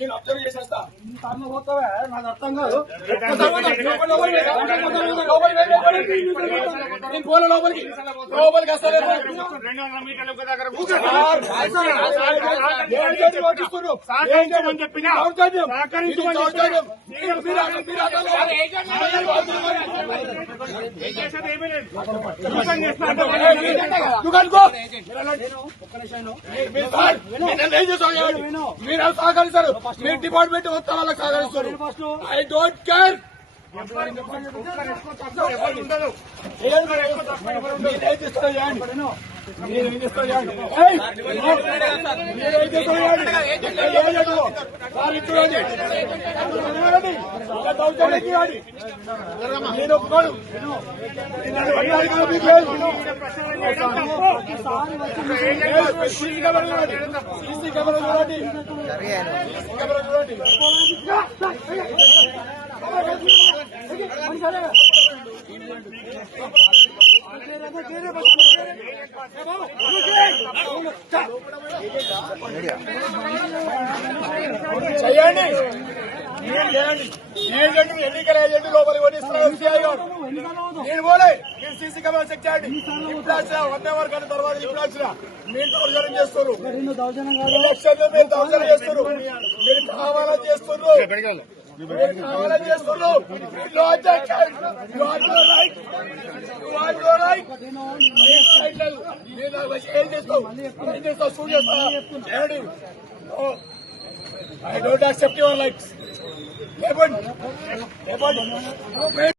నేను అబ్జర్వ్ చేసేస్తా నాకు అర్థం కాదు. నేను పోలే లోపలికి వస్తాను. మీరు సహకరిస్తారు, మీరు డిపార్ట్మెంట్ మొత్తం వాళ్ళకి సహకరిస్తారు. I don't care. నేను ఒప్పుకోను. సీసీ కెమెరా చూడండి. చేయండి. ఏజెంట్ ఎన్నికల ఏజెంట్ లోపలికి వదిలిస్తున్నారు. నేను పోలే. మీరు సీసీ కెమెరా చెక్ చేయండి. ఇప్పుడు 1 అవర్ కానీ తర్వాత ఇప్పుడు మీరు దౌర్జన్యం చేస్తున్నారు. ఎలక్షన్ మీరు దౌర్జన్యం చేస్తున్నారు. మీరు కావాలని చేస్తున్నారు. I don't accept your likes.